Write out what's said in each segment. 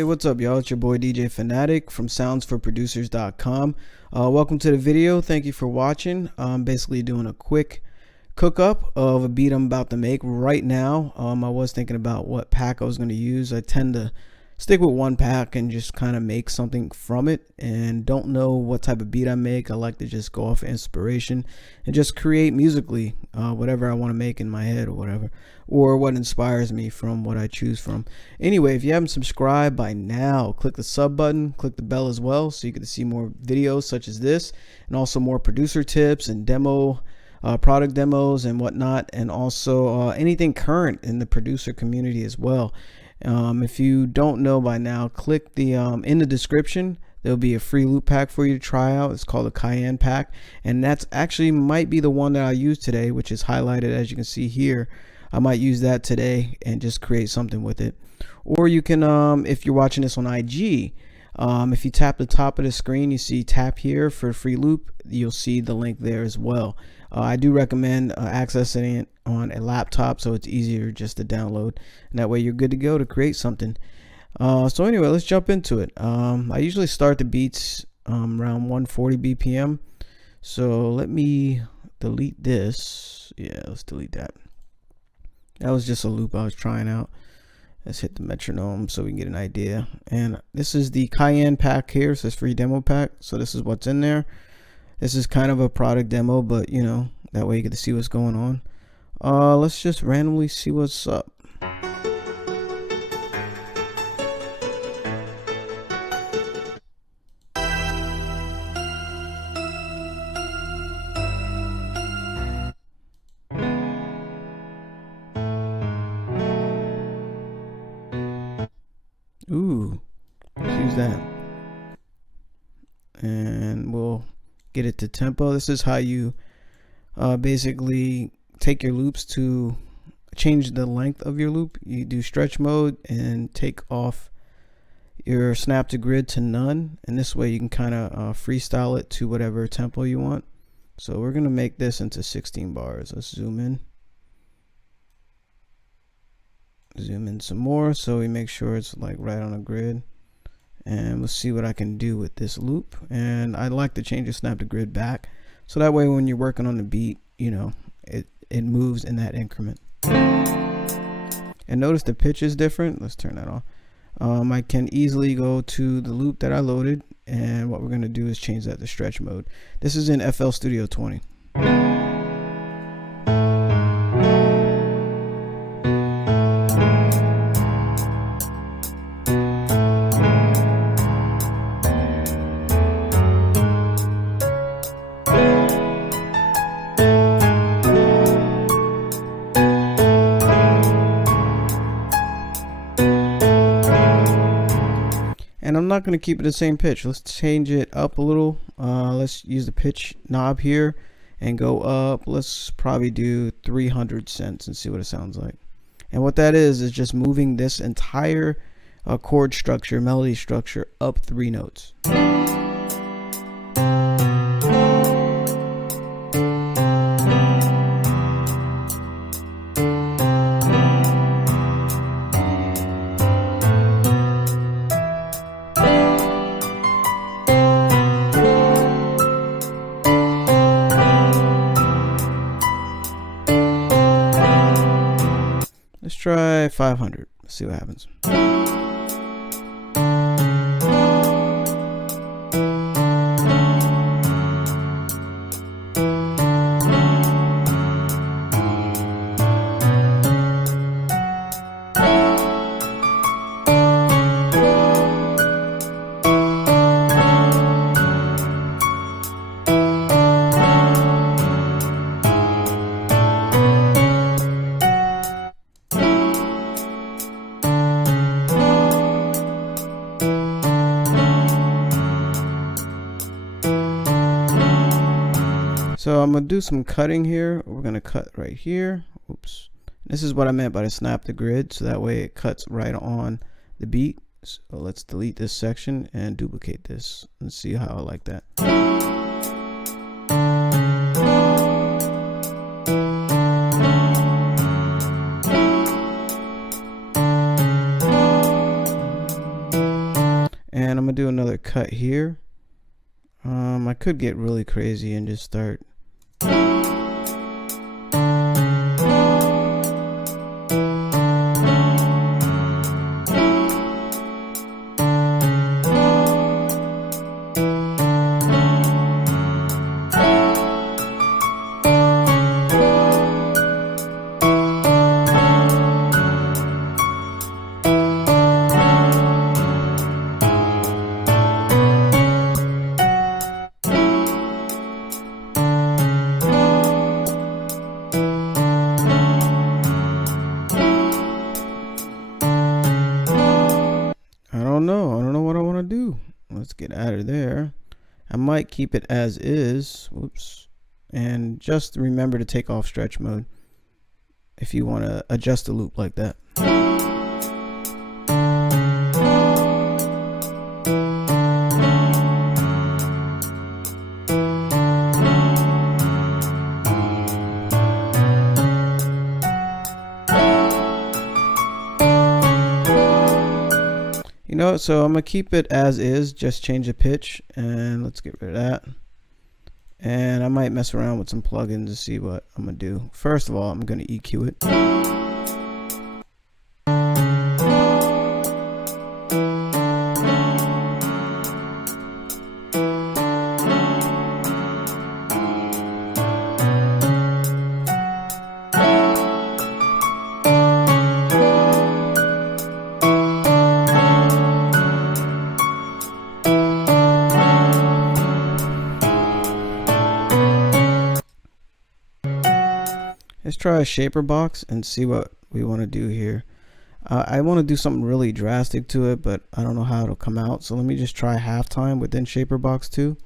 Hey, what's up, y'all? It's your boy DJ Fanatic from soundsforproducers.com. Welcome to the video. Thank you for watching. I'm basically doing a quick cook up of a beat I'm about to make right now. I was thinking about what pack I was going to use. I tend to stick with one pack and just kind of make something from it, and don't know what type of beat I make. I like to just go off inspiration and just create musically whatever I want to make in my head or whatever, or what inspires me from what I choose from. Anyway, if you haven't subscribed by now, click the sub button, click the bell as well, so you can see more videos such as this, and also more producer tips and product demos and whatnot, and also anything current in the producer community as well. If you don't know by now, click the in the description. There'll be a free loop pack for you to try out. It's called a Cayenne pack, and that's actually might be the one that I use today, which is highlighted as you can see here. I might use that today and just create something with it. Or you can, if you're watching this on IG, if you tap the top of the screen, you see tap here for a free loop. You'll see the link there as well. I do recommend accessing it on a laptop, so it's easier just to download, and that way you're good to go to create something. So anyway, let's jump into it. I usually start the beats around 140 BPM. So let me delete this. Yeah, let's delete that. That was just a loop I was trying out. Let's hit the metronome so we can get an idea. And this is the Cayenne pack here. It says free demo pack. So this is what's in there. This is kind of a product demo, but you know, that way you get to see what's going on. Let's just randomly see what's up. Ooh, let's use that. And we'll get it to tempo. This is how you basically take your loops to change the length of your loop. You do stretch mode and take off your snap to grid to none, and this way you can kind of freestyle it to whatever tempo you want. So we're gonna make this into 16 bars. Let's zoom in some more so we make sure it's like right on a grid, and we'll see what I can do with this loop. And I like to change the snap to grid back, so that way when you're working on the beat, you know, it moves in that increment. And notice the pitch is different. Let's turn that off. I can easily go to the loop that I loaded, and what we're going to do is change that to stretch mode. This is in FL Studio 20. And I'm not going to keep it the same pitch. Let's change it up a little. Let's use the pitch knob here and go up. Let's probably do 300 cents and see what it sounds like. And what that is just moving this entire chord structure, melody structure up 3 notes. Let's try 500. Let's see what happens. So I'm gonna do some cutting here. We're gonna cut right here. Oops. This is what I meant by the snap to grid, so that way it cuts right on the beat. So let's delete this section and duplicate this and see how I like that. cut here. I could get really crazy and just start. I don't know what I want to do. Let's get out of there. I might keep it as is. Whoops. And just remember to take off stretch mode if you want to adjust the loop like that. You know, so I'm gonna keep it as is, just change the pitch, and let's get rid of that. And I might mess around with some plugins to see what I'm gonna do. First of all, I'm gonna EQ it. Let's try a shaper box and see what we want to do here. I want to do something really drastic to it, but I don't know how it'll come out. So let me just try halftime within shaper box 2.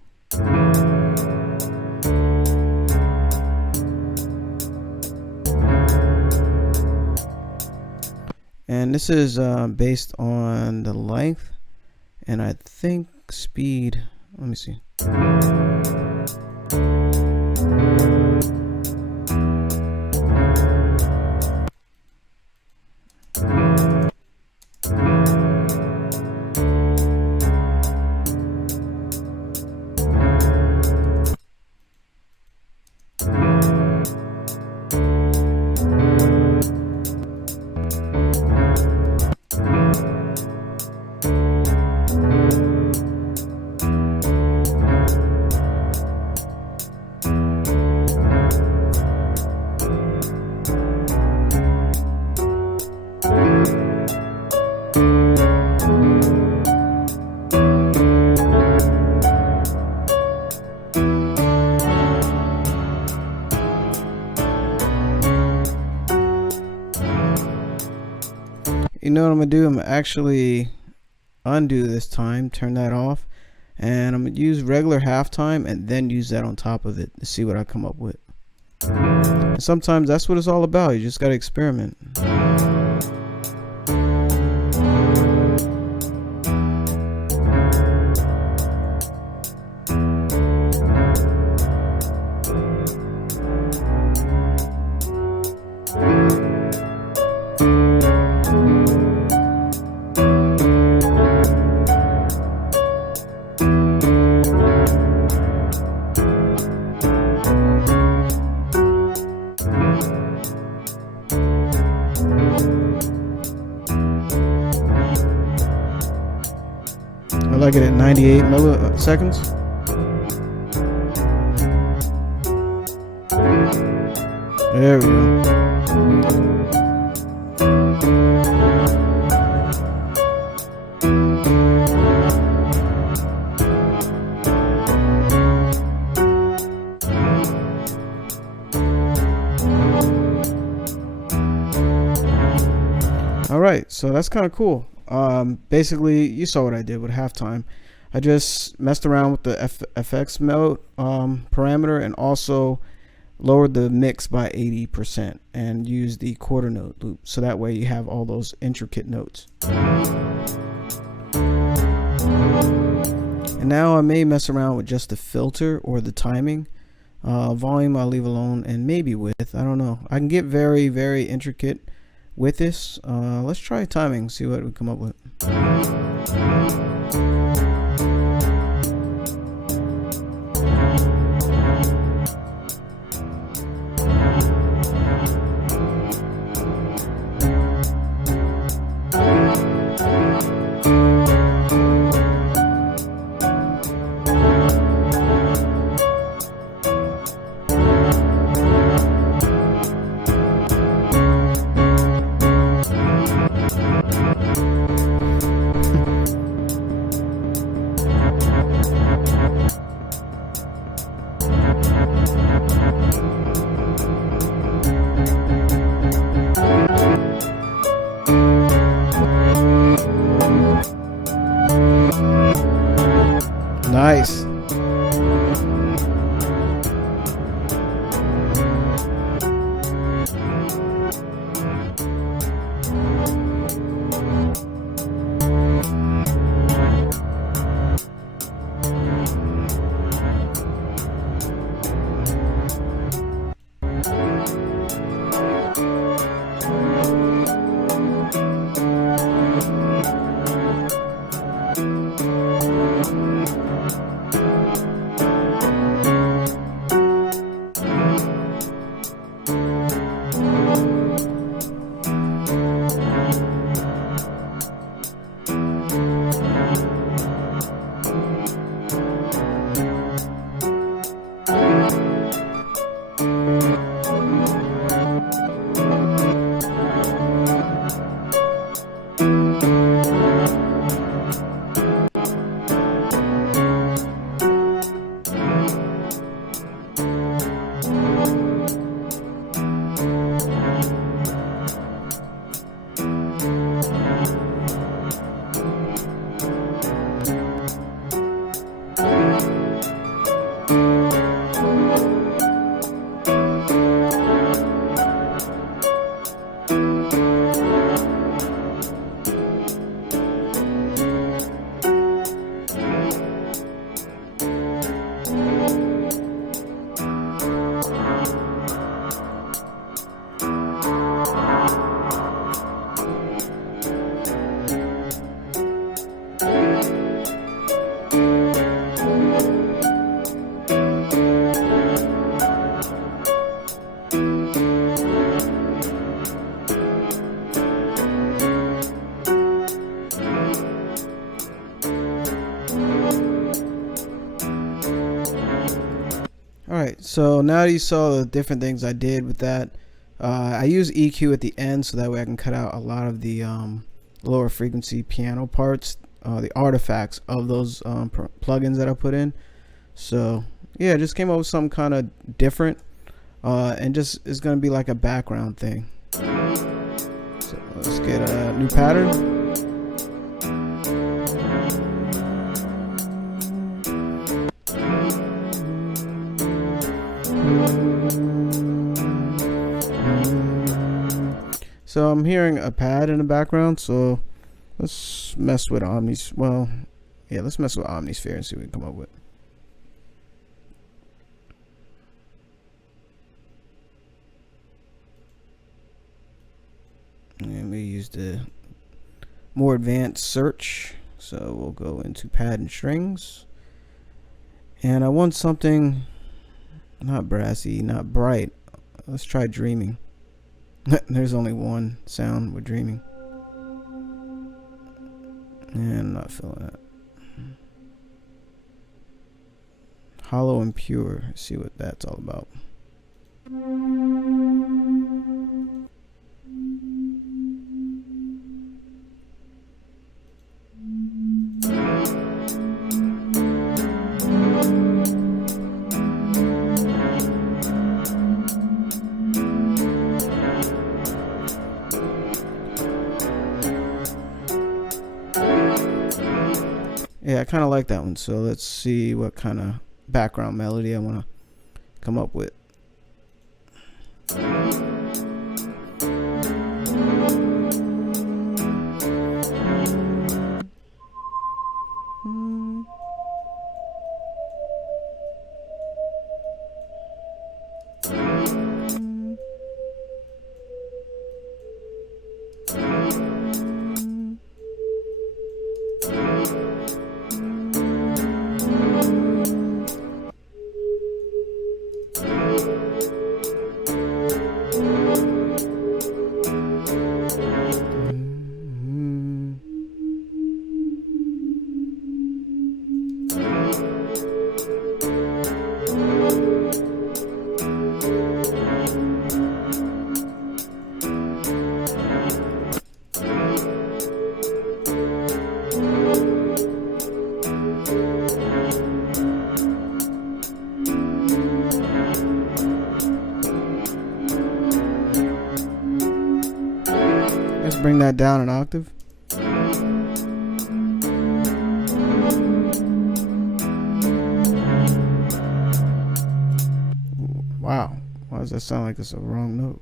And this is based on the length, and I think speed. Let me see. You know what I'm gonna do? I'm gonna actually undo this time, turn that off, and I'm gonna use regular halftime and then use that on top of it to see what I come up with. And sometimes that's what it's all about. You just gotta experiment. I like it at 98 milliseconds. There we go. All right, so that's kind of cool. Basically, you saw what I did with halftime. I just messed around with the FX mode parameter, and also lowered the mix by 80% and used the quarter note loop, so that way you have all those intricate notes. And now I may mess around with just the filter or the timing. Volume I'll leave alone, and maybe width, I don't know. I can get very, very intricate with this. Let's try timing, see what we come up with. Alright, so now you saw the different things I did with that. I use EQ at the end so that way I can cut out a lot of the lower frequency piano parts, the artifacts of those plugins that I put in. So yeah, just came up with something kind of different, and just is going to be like a background thing. So let's get a new pattern. So I'm hearing a pad in the background, so let's mess with Omnisphere. Well, yeah, let's mess with Omnisphere and see what we can come up with. And we use the more advanced search. So we'll go into pad and strings. And I want something not brassy, not bright. Let's try dreaming. There's only one sound with dreaming. And I'm not feeling it. Hollow and pure. Let's see what that's all about. Yeah, I kind of like that one. So let's see what kind of background melody I want to come up with. Let's bring that down an octave. Wow, why does that sound like it's a wrong note?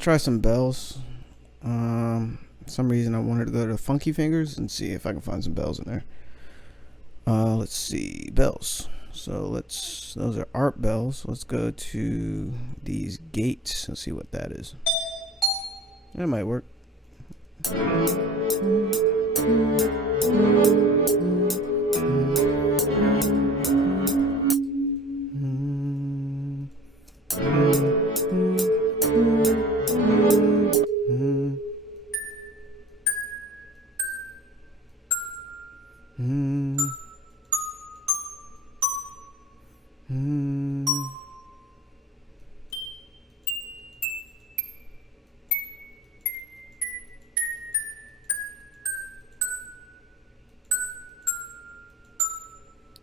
try some bells. For some reason I wanted to go to Funky Fingers and see if I can find some bells in there. Let's see, bells. So those are art bells. Let's go to these gates and see what that is. That might work.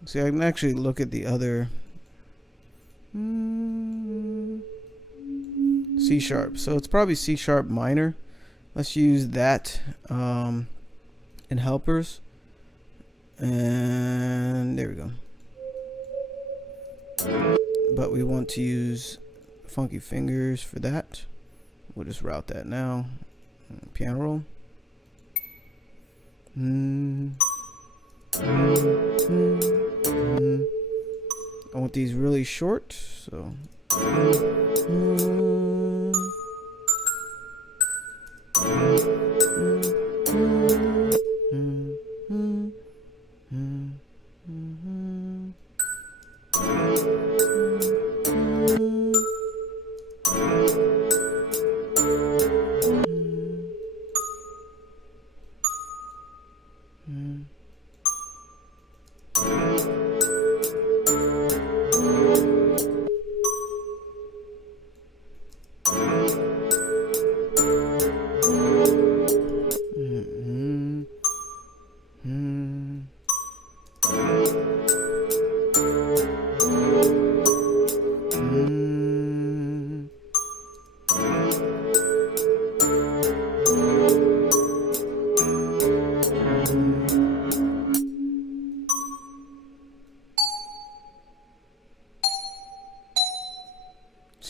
See, I can actually look at the other C sharp. So it's probably C sharp minor. Let's use that in helpers. And there we go. But we want to use Funky Fingers for that. We'll just route that now. Piano roll. I want these really short, so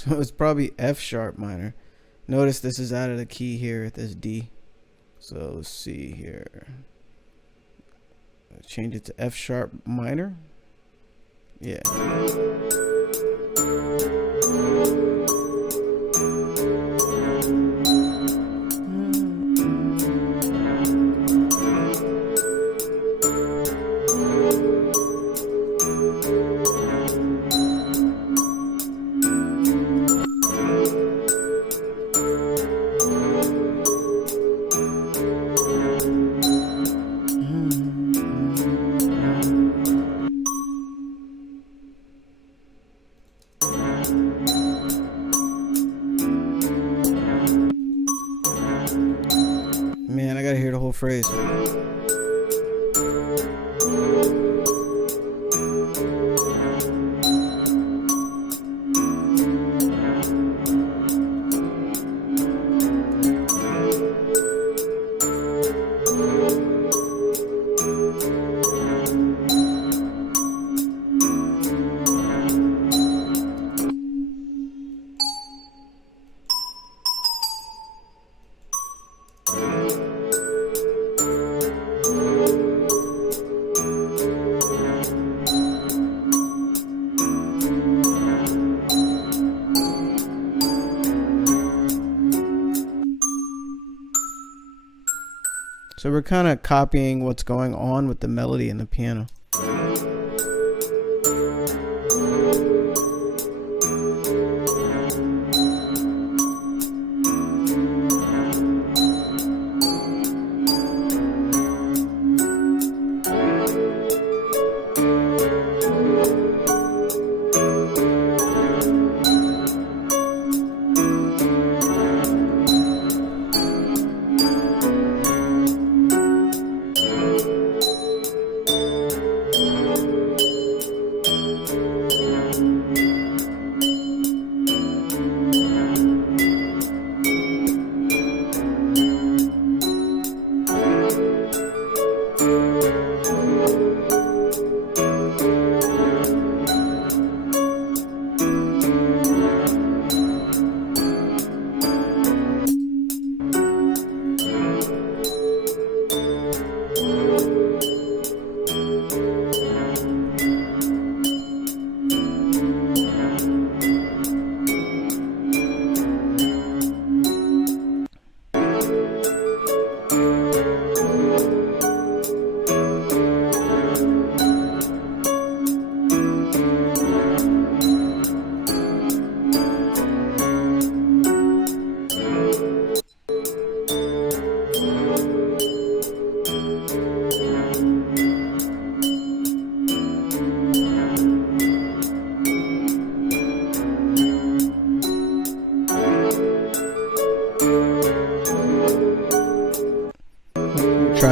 it's probably F sharp minor. Notice this is out of the key here at this D. So let's see here. Change it to F sharp minor. Yeah. Man, I gotta hear the whole phrase. So we're kind of copying what's going on with the melody in the piano.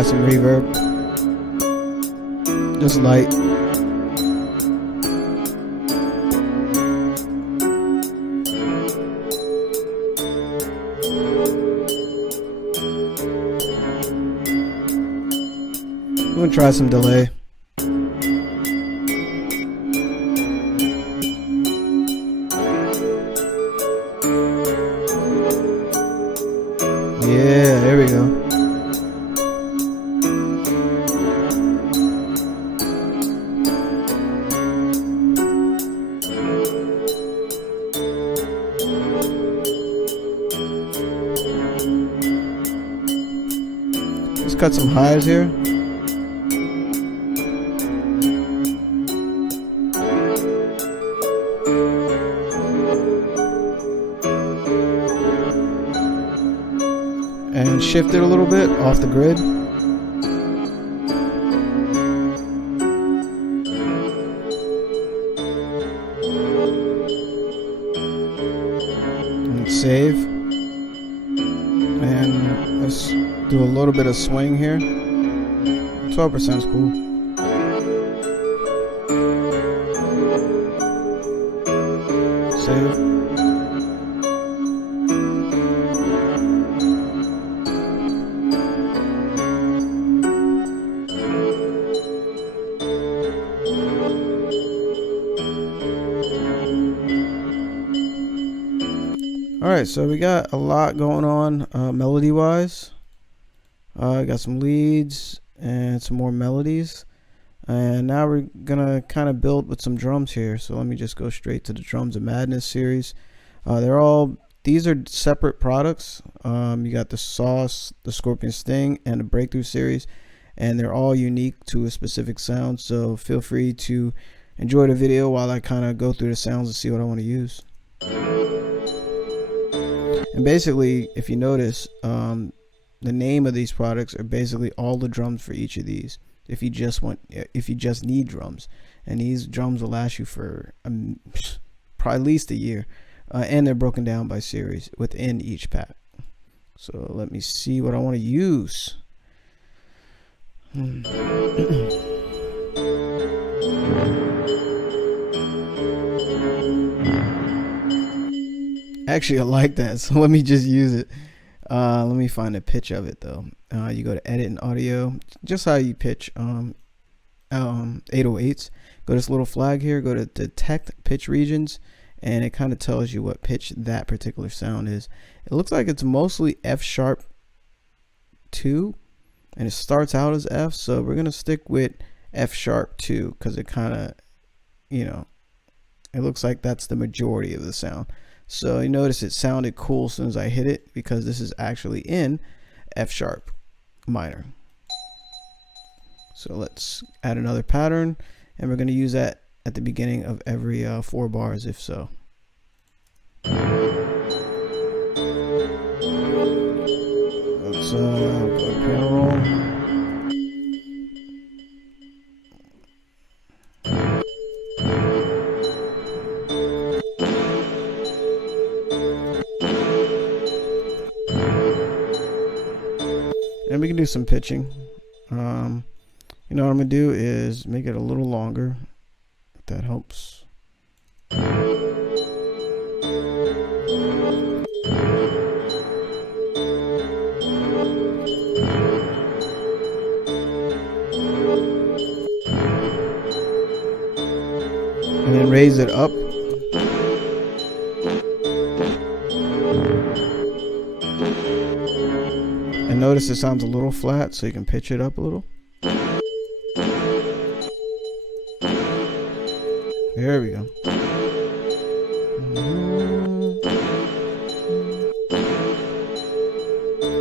some reverb. Just light. I'm gonna try some delay. Yeah, there we go. Let's cut some highs here. And shift it a little bit off the grid. And save. And let's do a little bit of swing here. 12% is cool. Save. Alright, so we got a lot going on melody wise. Got some leads and some more melodies. And now we're gonna kind of build with some drums here. So let me just go straight to the Drums of Madness series. These are separate products. You got the Sauce, the Scorpion Sting, and the Breakthrough series. And they're all unique to a specific sound. So feel free to enjoy the video while I kind of go through the sounds and see what I want to use. And basically, if you notice, the name of these products are basically all the drums for each of these. If you just need drums, and these drums will last you for probably at least a year, and they're broken down by series within each pack. So let me see what I want to use. Actually, I like that, so let me just use it. Let me find a pitch of it though. You go to edit and audio, just how you pitch 808s. Go to this little flag here, go to detect pitch regions, and it kind of tells you what pitch that particular sound is. It looks like it's mostly F#2, and it starts out as F, so we're gonna stick with F#2 because it kind of, it looks like that's the majority of the sound. So you notice it sounded cool as soon as I hit it because this is actually in F# minor. So let's add another pattern, and we're going to use that at the beginning of every 4 bars if so. Let's go piano roll. And we can do some pitching. What I'm going to do is make it a little longer, if that helps. And then raise it up. And notice it sounds a little flat, so you can pitch it up a little. There we go.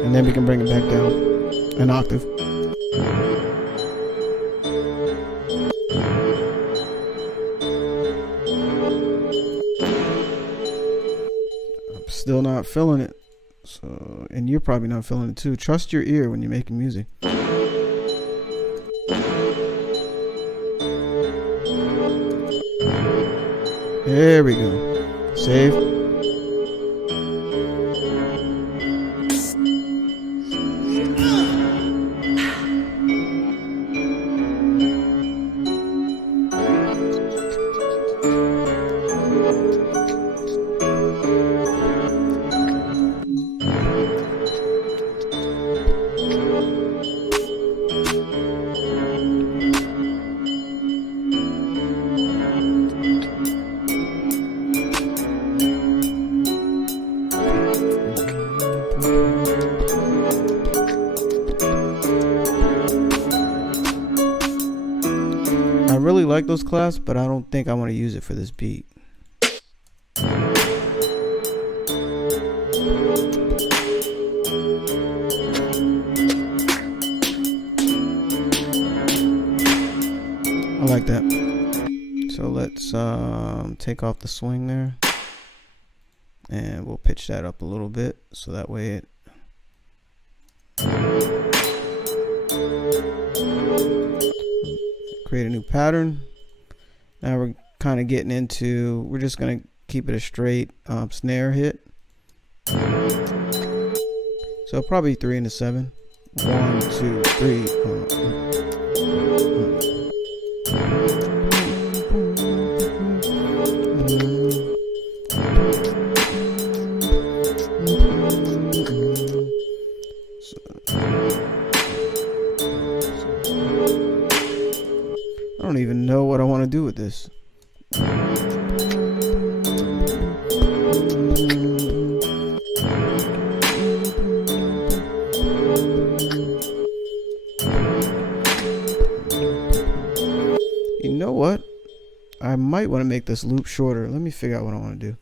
And then we can bring it back down an octave. I'm still not feeling it. So, and you're probably not feeling it too. Trust your ear when you're making music. There we go. Save. like those clasps, but I don't think I want to use it for this beat. I like that. So let's take off the swing there, and we'll pitch that up a little bit so that way it create a new pattern. Now we're kind of getting into, we're just going to keep it a straight snare hit. So probably 3 and a 7. 1, 2, 3. I don't even know what I want to do with this. You know what? I might want to make this loop shorter. Let me figure out what I want to do.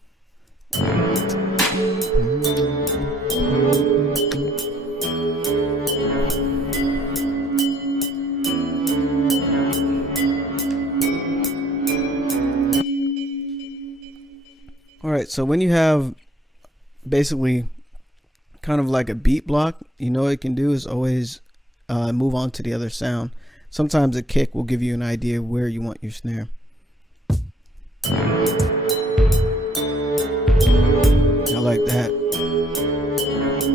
Alright, so when you have basically kind of like a beat block, you know what you can do is always move on to the other sound. Sometimes a kick will give you an idea of where you want your snare. I like that.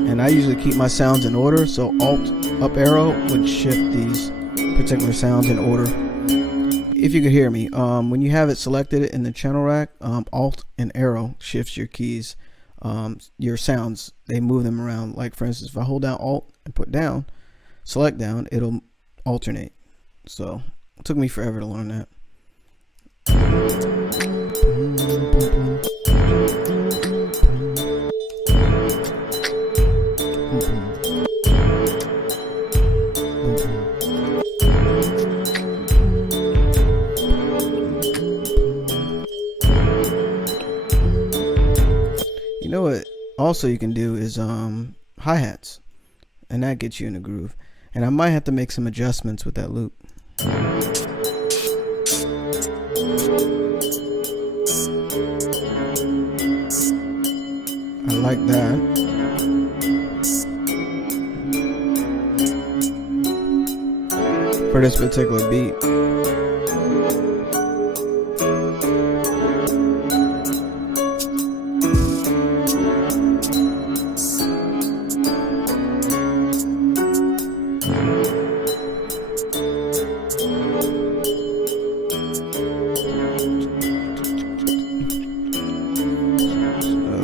And I usually keep my sounds in order, so Alt up arrow would shift these particular sounds in order. If you could hear me, when you have it selected in the channel rack, Alt and arrow shifts your keys, your sounds, they move them around. Like for instance, if I hold down Alt and put down, select down, it'll alternate. So it took me forever to learn that. You know what also you can do is hi-hats, and that gets you in a groove. And I might have to make some adjustments with that loop. I like that. For this particular beat.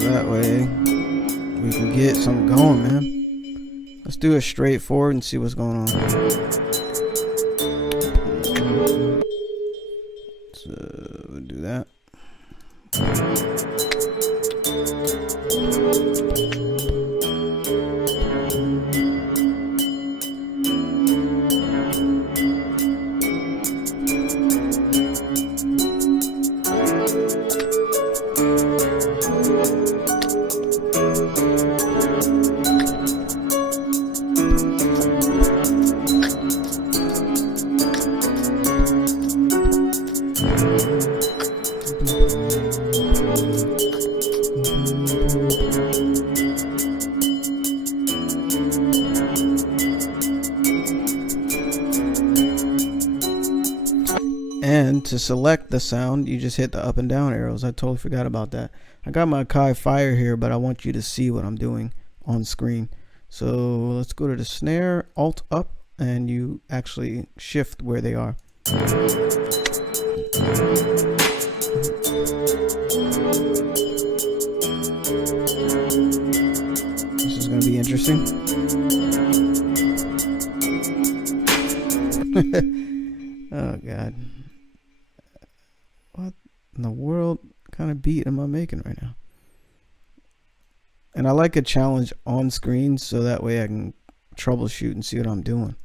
That way we can get something going, man. Let's do it straightforward and see what's going on. So we'll do that. And to select the sound, you just hit the up and down arrows. I totally forgot about that. I got my Kai Fire here, but I want you to see what I'm doing on screen. So let's go to the snare, Alt up, and you actually shift where they are. This is going to be interesting. Oh God. What in the world kind of beat am I making right now? And I like a challenge on screen so that way I can troubleshoot and see what I'm doing.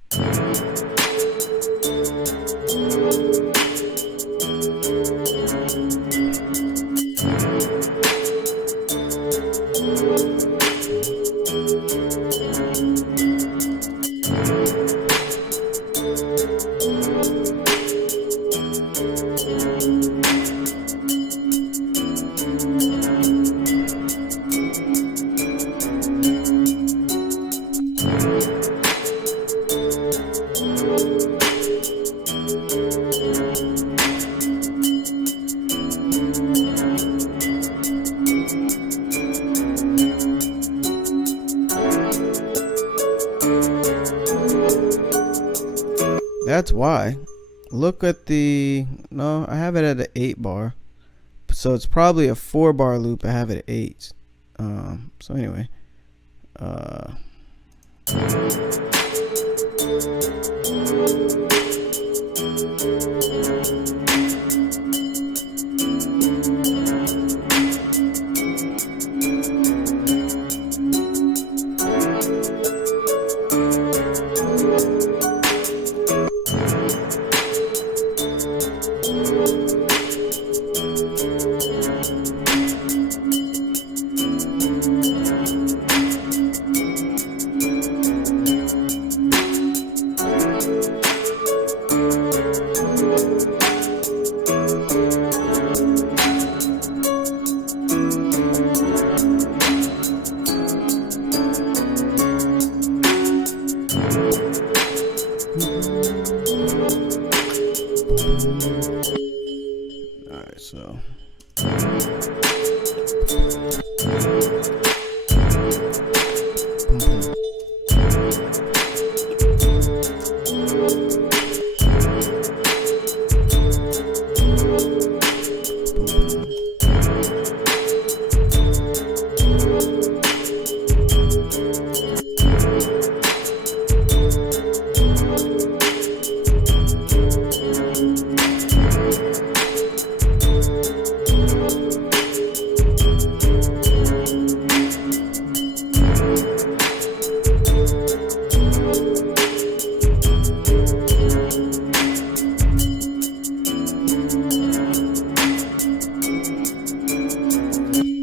That's why. Look at the, no, I have it at an 8 bar. So it's probably a 4 bar loop. I have it at 8. So anyway. Alright, so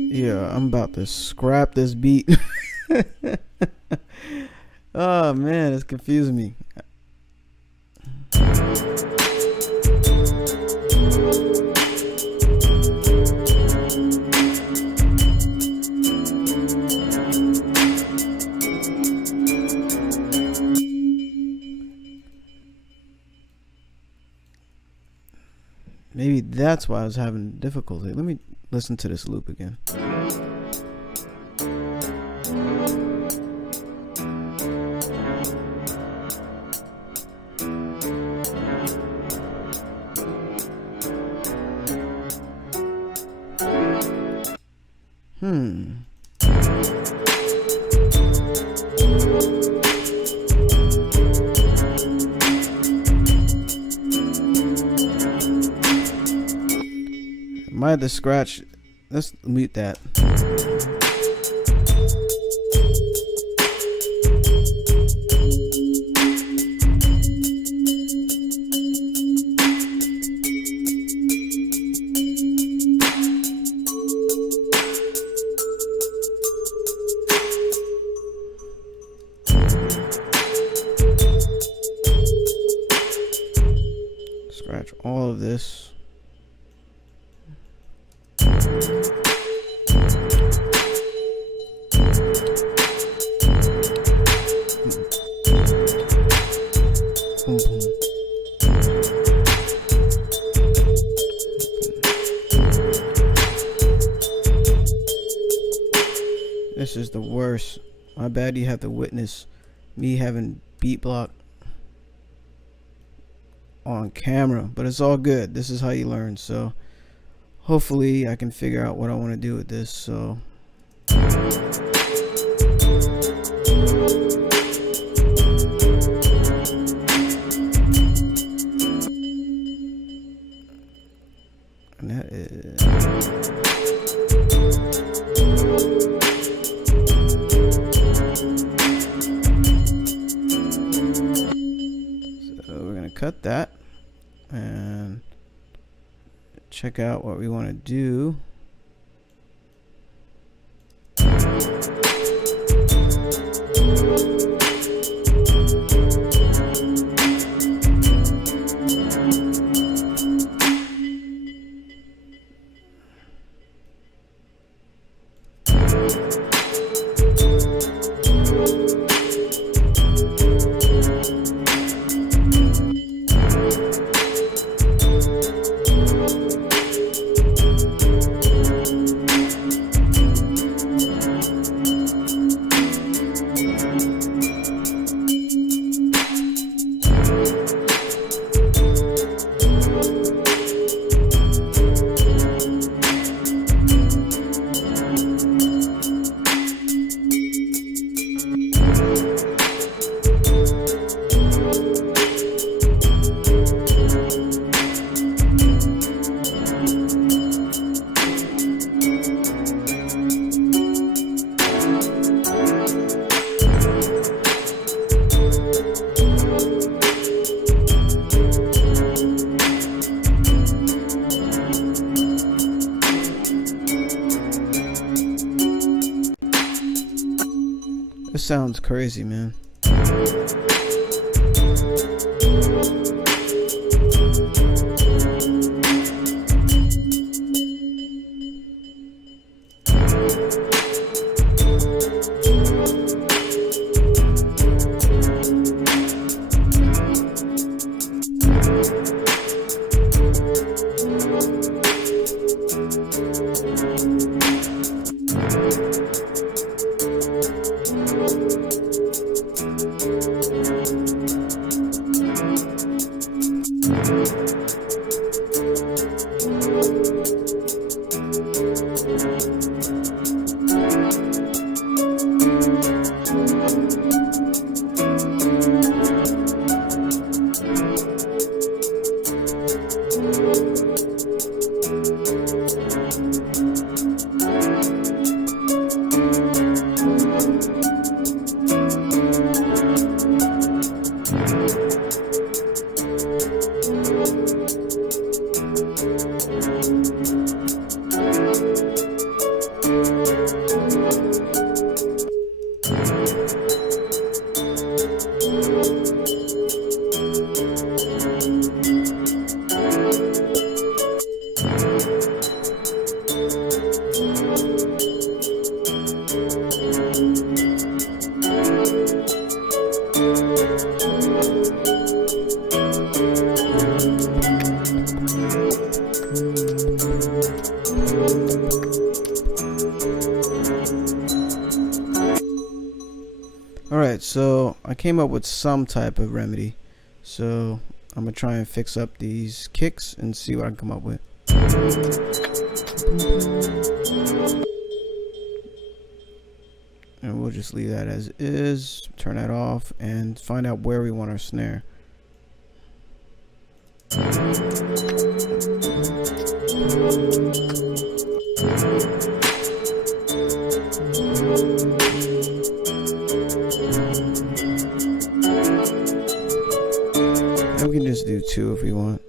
yeah, I'm about to scrap this beat. Oh man, it's confusing me. Maybe that's why I was having difficulty. Let me listen to this loop again. Might have to scratch. Let's mute that. Scratch all of this. Boom, boom. This is the worst. My bad you have to witness me having beat block on camera, but it's all good. This is how you learn. So hopefully I can figure out what I want to do with this. So and that is so we're gonna cut that and check out what we want to do. sounds crazy, man. Alright, so I came up with some type of remedy. So I'm gonna try and fix up these kicks and see what I can come up with. And we'll just leave that as is, turn that off, and find out where we want our snare. And we can just do 2 if we want.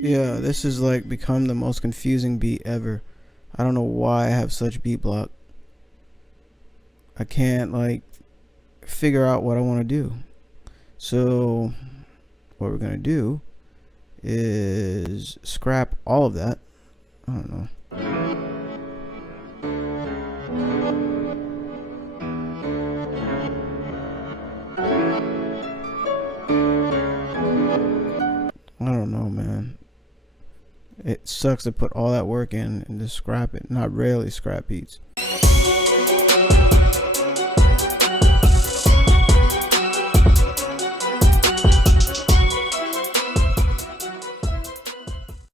Yeah, this has like become the most confusing beat ever. I don't know why I have such beat block. I can't like figure out what I want to do. So what we're gonna do is scrap all of that. I don't know. I don't know, man. It sucks to put all that work in and just scrap it. Not rarely scrap beats.